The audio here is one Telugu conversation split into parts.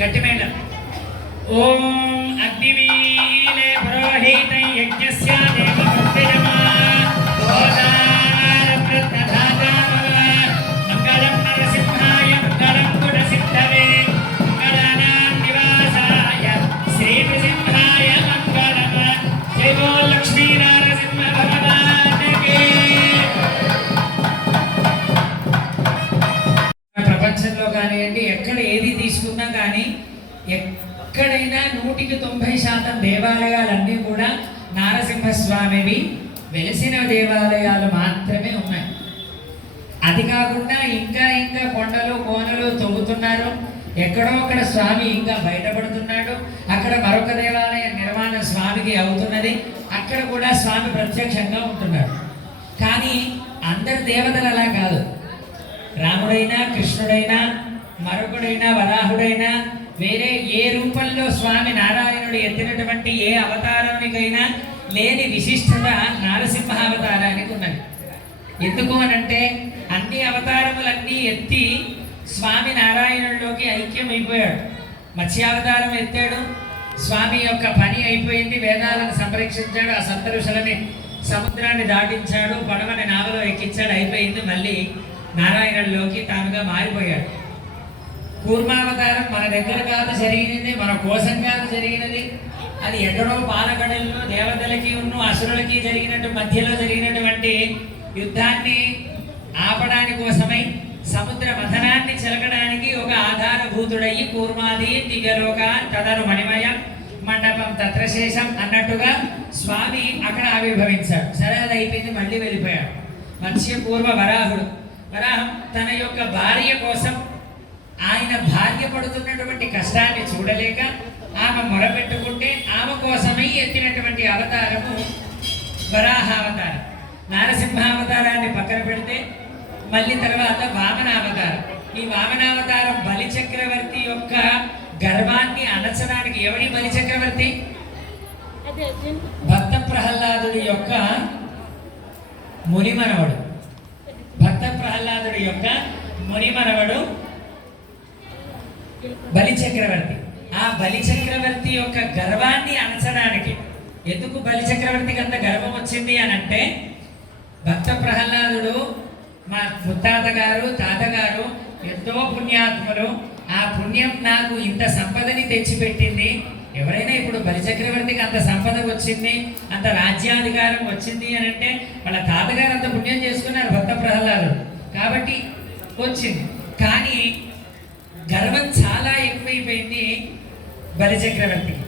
గట్టిమేళం. ఓం అగ్నిమీలే పురోహిత యజ్ఞస్య దేవమూర్తినమః మంగళం నరసింహాయ మంగళం గుణసిద్ధవే మంగళానాం నివాసాయ శ్రీ నృసింహాయ మంగళం. జై బోలో లక్ష్మీ నరసింహ భగవానికి. ప్రపంచంలో కానివ్వండి, ఎక్కడ ఏది తీసుకున్నా కానీ ఎక్కడైనా 100% దేవాలయాలన్నీ కూడా నారసింహస్వామివి వెలిసిన దేవాలయాలు మాత్రమే ఉన్నాయి. అది కాకుండా ఇంకా ఇంకా కొండలు కోనలు తవ్వుతున్నారు. ఎక్కడో అక్కడ స్వామి ఇంకా బయటపడుతున్నాడు. అక్కడ మరొక దేవాలయ నిర్మాణం స్వామికి అవుతున్నది. అక్కడ కూడా స్వామి ప్రత్యక్షంగా ఉంటున్నాడు. కానీ అందరి దేవతలు అలా కాదు. రాముడైనా, కృష్ణుడైనా, మరొకడైనా, వరాహుడైనా, వేరే ఏ రూపంలో స్వామి నారాయణుడు ఎత్తినటువంటి ఏ అవతారానికైనా లేని విశిష్టత నారసింహ అవతారానికి ఉన్నది. ఎందుకు అనంటే అన్ని అవతారములన్నీ ఎత్తి స్వామి నారాయణుడిలోకి ఐక్యమైపోయాడు. మత్స్యావతారం ఎత్తాడు, స్వామి యొక్క పని అయిపోయింది. వేదాలను సంరక్షించాడు, ఆ సప్తఋషులని సముద్రాన్ని దాటించాడు, పడవని నావలో ఎక్కించాడు, అయిపోయింది. మళ్ళీ నారాయణుడిలోకి తానుగా మారిపోయాడు. కూర్మావతారం మన దగ్గర కాదు జరిగినది, మన కోసం కాదు జరిగినది. అది ఎక్కడో పాలగడల్లో దేవతలకి అసురులకి మధ్యలో జరిగినటువంటి యుద్ధాన్ని ఆపడానికి కోసమై సముద్ర మథనాన్ని చిలకడానికి ఒక ఆధారభూతుడయ్యి కూర్మాది దిగలోక తదను మణిమయ మండపం తత్రశేషం అన్నట్టుగా స్వామి అక్కడ ఆవిర్భవించాడు. సరే, అది అయిపోయింది, మళ్ళీ వెళ్ళిపోయాడు. మత్స్య పూర్వ వరాహుడు. వరాహం తన యొక్క భార్య కోసం, ఆయన భార్య పడుతున్నటువంటి కష్టాన్ని చూడలేక ఆమె మొరపెట్టుకుంటే ఆమె కోసమై ఎత్తినటువంటి అవతారము వరాహ అవతారం. నారసింహావతారాన్ని పక్కన పెడితే మళ్ళీ తర్వాత వామనావతారం. ఈ వామనావతారం బలిచక్రవర్తి యొక్క గర్వాన్ని అణచడానికి. ఎవరి బలిచక్రవర్తి? భక్త ప్రహ్లాదుడి యొక్క మునిమనవడు. భక్త ప్రహ్లాదుడి యొక్క మునిమనవడు బలిచక్రవర్తి. ఆ బలిచక్రవర్తి యొక్క గర్వాన్ని అణచడానికి. ఎందుకు బలిచక్రవర్తికి అంత గర్వం వచ్చింది అని అంటే, భక్త ప్రహ్లాదుడు మా ముత్తాత గారు, తాతగారు ఎంతో పుణ్యాత్ములు. ఆ పుణ్యం నాకు ఇంత సంపదని తెచ్చిపెట్టింది. ఎవరైనా ఇప్పుడు బలిచక్రవర్తికి అంత సంపద వచ్చింది, అంత రాజ్యాధికారం వచ్చింది అని అంటే వాళ్ళ తాతగారు అంత పుణ్యం చేసుకున్నారు భక్త ప్రహ్లాదుడు, కాబట్టి వచ్చింది. కానీ గర్వం చాలా ఎక్కువైపోయింది బలిచక్రవర్తికి.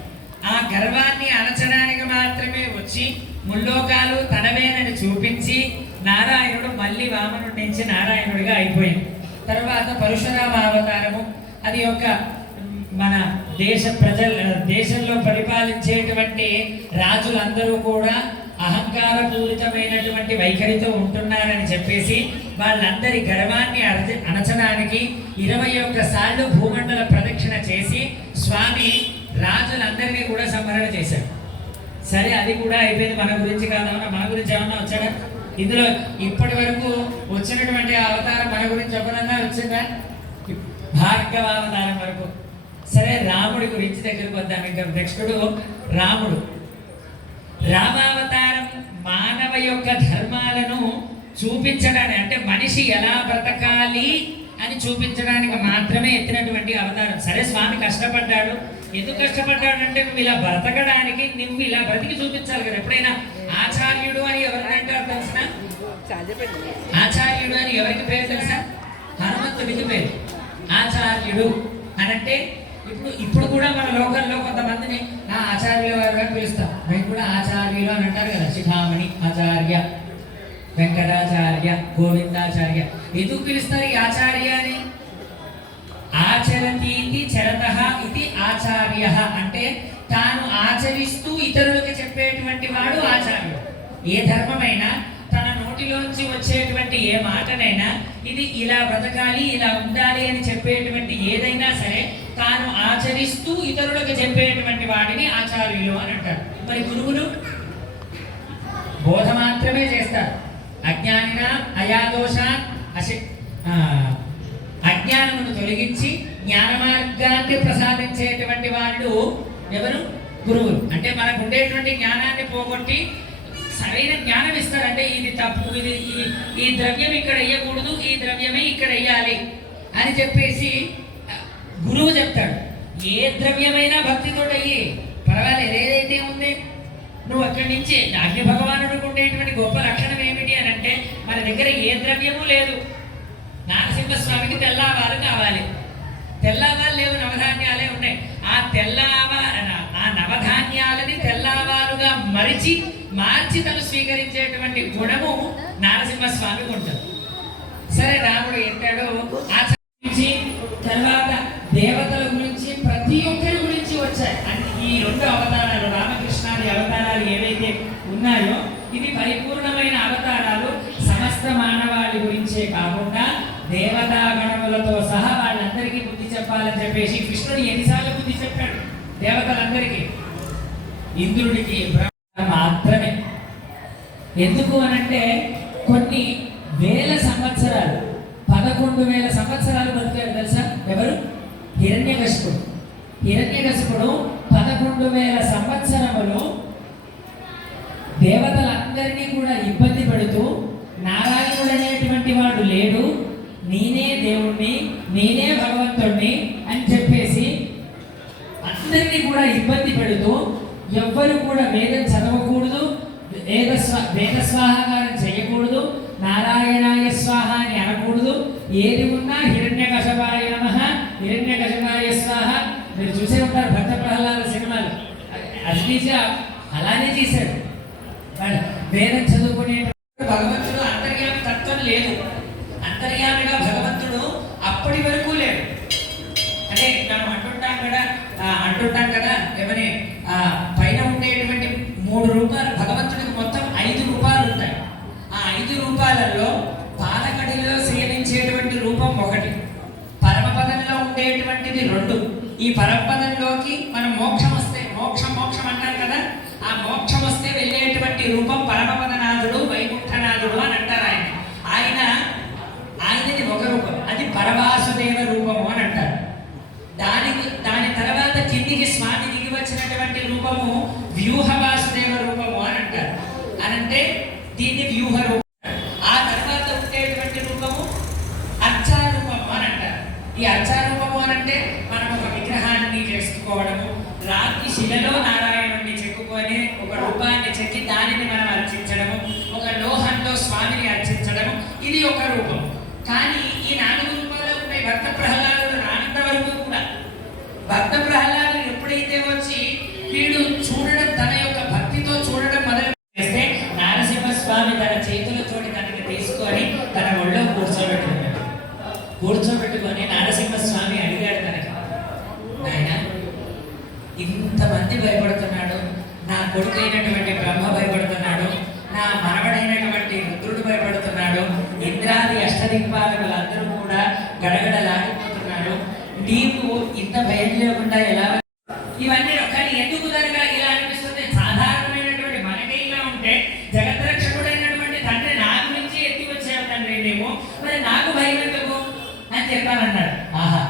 ఆ గర్వాన్ని అణచడానికి మాత్రమే వచ్చి ముల్లోకాలు తనవేనని చూపించి నారాయణుడు మళ్ళీ వామనుడి నుంచి నారాయణుడిగా అయిపోయింది. తర్వాత పరశురామ అవతారము. అది ఒక మన దేశంలో పరిపాలించేటువంటి రాజులందరూ కూడా అహంకారపూరితమైనటువంటి వైఖరితో ఉంటున్నారని చెప్పేసి వాళ్ళందరి గర్వాన్ని అణచడానికి 21 సార్లు భూమండల ప్రదక్షిణ చేసి స్వామి రాజులందరినీ కూడా సంహరణ చేశాడు. సరే, అది కూడా అయిపోయింది. మన గురించి కాదన్నా, మన గురించి ఏమన్నా వచ్చాడా ఇందులో? ఇప్పటి వరకు వచ్చినటువంటి అవతారం మన గురించి ఒకరన్నా వచ్చిందా? భార్గవావతారం వరకు. సరే, రాముడి గురించి దగ్గరకు వద్దాం. ఇంకా నెక్స్టుడు రాముడు. రామావతారం మానవ యొక్క ధర్మాలను చూపించడానికి, అంటే మనిషి ఎలా బ్రతకాలి అని చూపించడానికి మాత్రమే ఎత్తినటువంటి అవతారం. సరే, స్వామి కష్టపడ్డాడు. ఎందుకు కష్టపడ్డాడు అంటే, నువ్వు ఇలా బ్రతకడానికి నువ్వు ఇలా బ్రతికి చూపించాలి కదా. ఎప్పుడైనా ఆచార్యుడు అని ఎవరికంటారు తెలుసా? ఆచార్యుడు అని ఎవరికి పేరు తెలుసా? హనుమంతుడికి పేరు ఆచార్యుడు అనంటే. ఇప్పుడు కూడా మన లోకల్లో కొంతమందిని ఆచార్యుల వారుగా పిలుస్తాం. మేము కూడా ఆచార్యులు అని అంటారు కదా. శిఖామణి ఆచార్య, వెంకటాచార్య, గోవిందాచార్య. ఎందుకు పిలుస్తారు ఈ ఆచార్య అని? ఆచరతీతి చరతః ఇది ఆచార్య అంటే తాను ఆచరిస్తూ ఇతరులకు చెప్పేటువంటి వాడు ఆచార్యుడు. ఏ ధర్మమైనా తన నోటిలోంచి వచ్చేటువంటి ఏ మాటనైనా ఇది ఇలా బ్రతకాలి, ఇలా ఉండాలి అని చెప్పేటువంటి ఏదైనా సరే తాను ఆచరిస్తూ ఇతరులకు చెప్పేటువంటి వాడిని ఆచార్యులు అని అంటారు. మరి గురువులు బోధ మాత్రమే చేస్తారు. అజ్ఞానిన అయాదోష అజ్ఞానమును తొలగించి జ్ఞాన మార్గాన్ని ప్రసాదించేటువంటి వాళ్ళు ఎవరు? గురువులు. అంటే మనకు ఉండేటువంటి జ్ఞానాన్ని పోగొట్టి సరైన జ్ఞానం ఇస్తారంటే ఇది తప్పు, ఇది ఈ ద్రవ్యం ఇక్కడ వేయకూడదు, ఈ ద్రవ్యమే ఇక్కడ వేయాలి అని చెప్పేసి గురువు చెప్తాడు. ఏ ద్రవ్యమైనా భక్తితో అయ్యి పర్వాలేదు, ఏదైతే ఉంది. నువ్వు అక్కడి నుంచి అగ్ని భగవానుడికి ఉండేటువంటి గొప్ప లక్షణం ఏమిటి అని అంటే మన దగ్గర ఏ ద్రవ్యము లేదు. నరసింహస్వామికి తెల్లవారు కావాలి, తెల్లవారు లేవు, నవధాన్యాలే ఉన్నాయి. ఆ నవధాన్యాలని తెల్లవారుగా మార్చి తను స్వీకరించేటువంటి గుణము నరసింహస్వామికి ఉంటుంది. సరే, రాముడు ఎత్తాడు ఆచరించి తర్వాత దేవతల గురించి ప్రతి ఒక్కరి గురించి వచ్చాయి. అంటే ఈ 2 అవతారాలు రామకృష్ణాది అవతారాలు ఏవైతే ఉన్నాయో ఇవి పరిపూర్ణమైన అవతారాలు. సమస్త మానవాళి గురించే కాకుండా దేవతా గణములతో సహా వాళ్ళందరికీ బుద్ధి చెప్పాలని చెప్పేసి కృష్ణుడు ఎన్నిసార్లు బుద్ధి చెప్పాడు దేవతలందరికీ? ఇంద్రుడికి మాత్రమే. ఎందుకు అనంటే కొన్ని వేల సంవత్సరాలు 11,000 సంవత్సరాలు బతికాడు తెలుసా? ఎవరు? హిరణ్యకశిపుడు. హిరణ్యకశిపుడు 11,000 సంవత్సరములు దేవతలందరినీ కూడా ఇబ్బంది పెడుతూ నారాయణుడు అనేటువంటి వాడు లేడు, నేనే దేవుణ్ణి, నేనే భగవంతుణ్ణి అని చెప్పేసి అందరినీ కూడా ఇబ్బంది పెడుతూ ఎవ్వరు కూడా వేదం చదవకూడదు, వేద స్వాహాకారం చేయకూడదు, నారాయణాయ స్వాహ అని అనకూడదు. ఏది ఉన్నా హిరణ్యకశపాయ నమః, హిరణ్యకశపాయ స్వాహ. మీరు చూసే ఉంటారు భక్త ప్రహ్లాద సినిమాలు. అది అలానే చేశాడు. వేదం చదువుకునే భగవంతుడు అంతర్యామి తత్వం లేదు. అంతర్యామిగా భగవంతుడు అప్పటి వరకు లేడు. అంటే మనం అంటుంటాం కదా ఏమని పైన ఉండేటువంటి 3 రూపాలు భగవంతుడికి మొత్తం 5 రూపాలు ఉంటాయి. ఆ 5 రూపాలలో పాలకడిలో సేవించేటువంటి రూపం 1, పరమపదంలో ఉండేటువంటిది 2. ఈ పరమపదంలోకి మనం మోక్షం వస్తే మోక్షం అంటారు కదా, ఆ మోక్షం వస్తే వెళ్ళేటువంటి రూపం పరమపదనాథుడు, వైకుంఠనాథుడు అని అంటారు. ఆయనది ఒక రూపం, అది పరవాసుదేవ రూపము అని అంటారు. దాని తర్వాత కిందికి స్వామి దిగి వచ్చినటువంటి రూపము వ్యూహ వాసుదేవ రూపము అని అంటారు. అనంటే దీన్ని వ్యూహ రూపం. ఆ తర్వాత ఉండేటువంటి రూపము అర్చారూపము అని అంటారు. ఈ అర్చారూపము అని అంటే మనం ఒక విగ్రహాన్ని చేసుకోవడము, రాతి శిలలో నారాయణుడిని చెక్కుకొని ఒక రూపాన్ని చెక్కి దానిని మనం అర్చించడము, ఒక లోహంలో స్వామిని అర్చించడము, ఇది ఒక రూపం. కానీ ఈ 4 రూపాలు ఉన్నాయి. భక్త ప్రహ్లాదుడు రానంత వరకు కూడా భక్త ప్రహ్లాదుడు ఎప్పుడైతే వచ్చి వీడు చూడడం, తన యొక్క భక్తితో చూడడం మొదలు చేస్తే నరసింహస్వామి తన చేతులతోటి తనకి తీసుకొని తన ఒళ్ళో కూర్చోబెట్టుకొని నరసింహస్వామి అడిగాడు తనకి, ఆయన ఇంతమంది భయపడుతున్నాడు, నా కొడుకైనటువంటి బ్రహ్మ భయపడుతున్నాడు, నా మనవడైనటువంటి రుద్రుడు భయపడుతున్నాడు, ఇంద్రాది అష్టదిక్పాలకులందరూ కూడా గడగడలాగిపోతున్నారు, నీకు ఇంత భయం లేకుండా ఎలా? ఇవన్నీ కానీ ఎందుకు దానిగా ఇలా అనిపిస్తుంది? సాధారణమైనటువంటి మనకే ఇలా ఉంటే జగద్రక్షకుడైనటువంటి తండ్రి నా గురించి ఎత్తి వచ్చావు తండ్రి నేమో, మరి నాకు భయం ఎందుకు అని చెప్పానన్నాడు. ఆహా,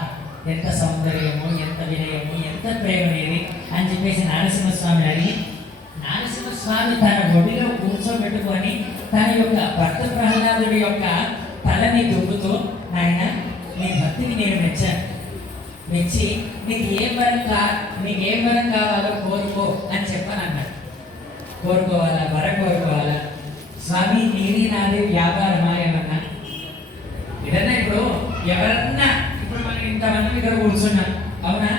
ఎంత సౌందర్యము, ఎంత వినయము, ఎంత ప్రేమనేది అని చెప్పేసి నరసింహస్వామి అడిగి నరసింహస్వామి తన ఒడిలో కూర్చోబెట్టుకొని తన యొక్క భక్త ప్రహ్లాదుడి యొక్క తలని దుబ్బుతూ, నాయన నీ భక్తిని నేను మెచ్చి నీకు ఏ వరం కావాలో కోరుకో అని చెప్పని అన్నాడు. కోరుకోవాలా? వరం కోరుకోవాలా? స్వామి నీది నాది వ్యాపారమా ఏమన్నా? ఏదన్నా ఇప్పుడు ఎవరన్నా ఇప్పుడు మనం ఇంతమంది ఇక్కడ కూర్చున్నాం, అవునా?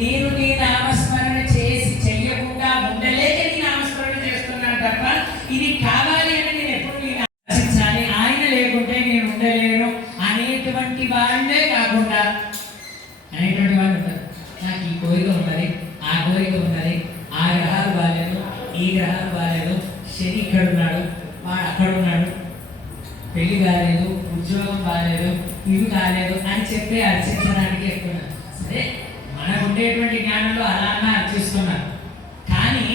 నేను నీ నామస్మరణ చెయ్యకుండా ఉండలేక నీ నామస్మరణ చేస్తున్నాను తప్ప ఇది కావాలి అని నేను ఎప్పుడు నేను ఆశించాలి, ఆయన లేకుంటే నేను ఉండలేను అనేటువంటి వాళ్ళే కాకుండా అనేటువంటి వాళ్ళు ఉంటారు. నాకు ఈ కోరిక ఉన్నది, ఆ కోరిక ఉన్నది, ఆ గ్రహాలు బాగాలేదు, ఈ గ్రహాలు బాగాలేదు, శని ఇక్కడ ఉన్నాడు, వాడు అక్కడ ఉన్నాడు, పెళ్లి కాలేదు, ఉద్యోగం బాగాలేదు, ఇవి కాలేదు అని చెప్పి అర్చించడానికి ఎక్కున్నారు. సరే, మనకు ఉండేటువంటి జ్ఞానంలో అలా అర్చిస్తున్నారు. కానీ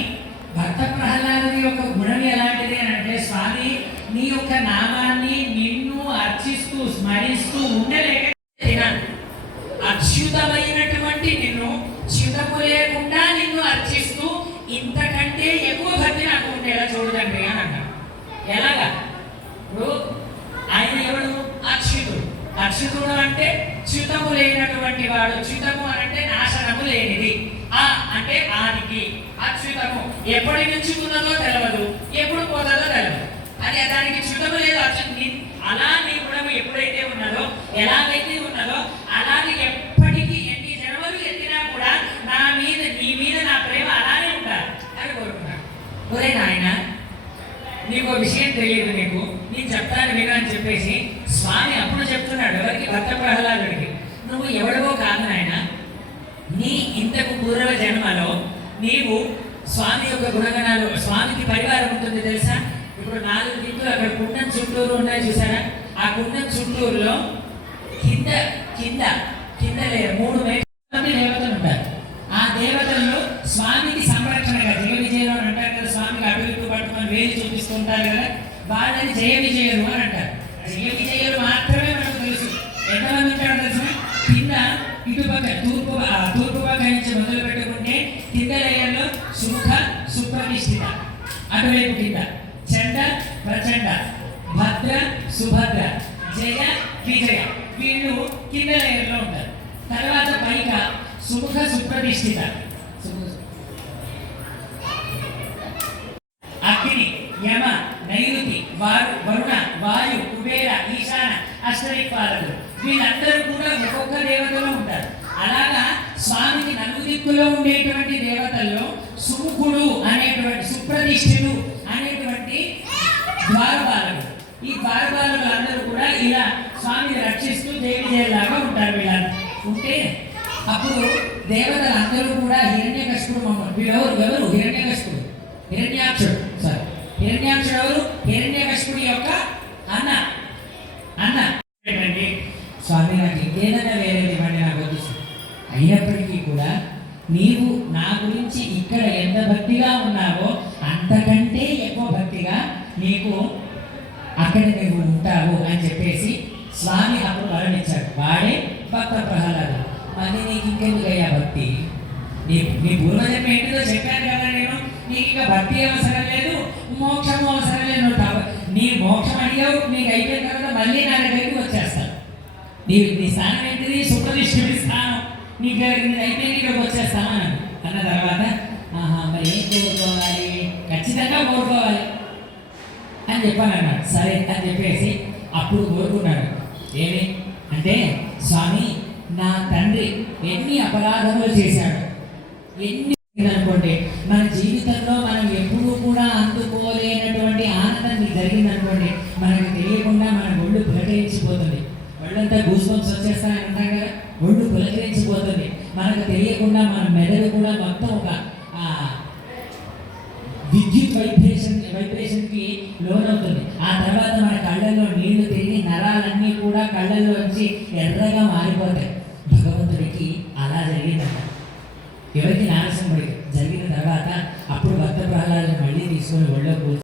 భక్త ప్రహ్లాదుని యొక్క గుణం ఎలాంటిది అని అంటే, స్వామి నీ యొక్క నామాన్ని నిన్ను అర్చిస్తూ స్మరిస్తూ ఉండలేక అచ్యుత ఉన్నటువంటి వాడు. చ్యుతము అని అంటే నాశనము లేనిది, ఆ అంటే ఆదికి అచ్యుతము ఎప్పటి నుంచి ఉన్నదో తెలియదు, ఎప్పుడు పోతుందో తెలియదు. అది దానికి చ్యుతము లేదు. అలా నీ గుణము ఎప్పుడైతే ఉన్నదో, ఎలాగైతే ఉన్నదో అలాగే ఎప్పటికీ ఎన్ని జన్మలు ఎత్తినా కూడా నా మీద నీ మీద నా ప్రేమ అలానే ఉండాలి అని కోరుకున్నాడు. ఒరే నాయన, నీకు విషయం తెలియదు, నేను చెప్తాను విను అని చెప్పేసి స్వామి అప్పుడు చెప్తున్నాడు ఎవరికి? భక్త ప్రహ్లాదుడికి. నువ్వు ఎవడవో కాదు నాయన, నీ ఇంతకు పూర్వ జన్మలో నీవు స్వామి యొక్క గుణగణాలు, స్వామికి పరివారం ఉంటుంది తెలుసా? ఇప్పుడు 4 దిక్కులు అక్కడ కుండం చుట్టూరు ఉన్నాయి చూసారా? ఆ కుండం చుట్టూరులో కింద కింద కింద లేరు 3 దేవతలు ఉంటారు. ఆ దేవతల్లో స్వామికి సంరక్షణగా జయ విజయులు అని అంటారు కదా, స్వామికి అటు ఇటు పట్టుకొని వేలు చూపిస్తూ ఉంటారు కదా, వాళ్ళని జయ విజయులు అని అంటారు. జయ విజయులు మాత్రమే మనకు తెలుసు. ఎంతమంది ఉంటారు తెలుసా? కింద ఇటుపక్క తూర్పు పక్క నుంచి మొదలు పెట్టుకుంటే కింద లేయర్లో సుముఖ సుప్రతిష్ఠిత, అటువైపు కింద చండ ప్రచండ, భద్ర సుభద్ర, జయ విజయ, వీళ్ళు కింద లేయర్లో ఉంటారు. తర్వాత పైక సుముఖ సుప్రతిష్ఠిత, అగ్ని, యమ, నైరుతి, వరుణ, వాయు, కుబేర, ఈశాన, అష్టదిక్పాలకులు, వీళ్ళందరూ కూడా ఒక్కొక్క దేవతలో ఉంటారు. అలాగా స్వామికి 4 దిక్కులో ఉండేటువంటి దేవతల్లో సుముఖుడు అనేటువంటి, సుప్రతిష్ఠుడు అనేటువంటి ద్వారపాలకుడు. ఈ ద్వారపాలకులు అందరూ కూడా ఇలా స్వామిని రక్షిస్తూ జయలాగా ఉంటారు. వీళ్ళ ఉంటే అప్పుడు దేవతలందరూ కూడా హిరణ్యకశిపుడు మమ్మల్ని, వీళ్ళెవరు? హిరణ్యకశిపుడు, హిరణ్యాక్షుడు. సారీ, హిరణ్యాక్షుడు ఎవరు? హిరణ్యకశిపుడి యొక్క అన్న. స్వామి నాకు ఇంకేదైనా వేరేది ఇవ్వండి, నాకు వద్దు. అయినప్పటికీ కూడా నీవు నా గురించి ఇక్కడ ఎంత భక్తిగా ఉన్నావో అంతకంటే ఎక్కువ భక్తిగా నీకు అక్కడ నువ్వు ఉంటావు అని చెప్పేసి స్వామి అప్పుడు వరణించాడు. వాడే భక్త ప్రహ్లాదు. మళ్ళీ నీకు ఇంకెందుకయ్యా భక్తి? నీ పూర్వజన్మ ఏంటిదో చెప్పాను కదా నేను, నీకు ఇంకా భక్తి అవసరం లేదు, మోక్షము అవసరం లేదు. నీ మోక్షం అడిగావు, నీకు అయిపోయిన తర్వాత మళ్ళీ నా దగ్గరికి వచ్చేస్తాను. నీ స్థానం ఏంటిది? సుప్రతిష్ఠుడి స్థానం. నీకు అయిపోయింది, ఇక్కడికి వచ్చేస్తాను అన్న తర్వాత మరి ఏం కోరుకోవాలి? ఖచ్చితంగా కోరుకోవాలి అని చెప్పాను అన్నాడు. సరే అని చెప్పేసి అప్పుడు కోరుకున్నాడు. ఏమి అంటే, స్వామి నా తండ్రి ఎన్ని అపరాధములు చేశాడు, ఎన్ని అనుకోండి, మన జీవితంలో మనం ఎప్పుడూ కూడా అందుకోలేనటువంటి ఆనందం మీకు జరిగిందనుకోండి, మనకు తెలియకుండా మన ఒళ్ళు పులకరించిపోతుంది. ఒళ్ళంతా గూస్బంప్స్ వచ్చేస్తాయని అంటాం కదా, ఒళ్ళు పులకరించిపోతుంది. మనకు తెలియకుండా మన మెదడు కూడా మొత్తం ఒక విద్యుత్ వైబ్రేషన్కి లోనవుతుంది. ఆ తర్వాత మన కళ్ళల్లో నీళ్లు తిరిగి నరాలన్నీ కూడా కళ్ళల్లోంచి ఎర్రగా మారిపోతాయి. భగవంతుడికి అలా జరిగిందట. ఎవరికి? నారసింహుడికి జరిగిన తర్వాత అప్పుడు భక్త ప్రహ్లాదుని మళ్ళీ తీసుకొని ఒళ్ళో కూర్చొని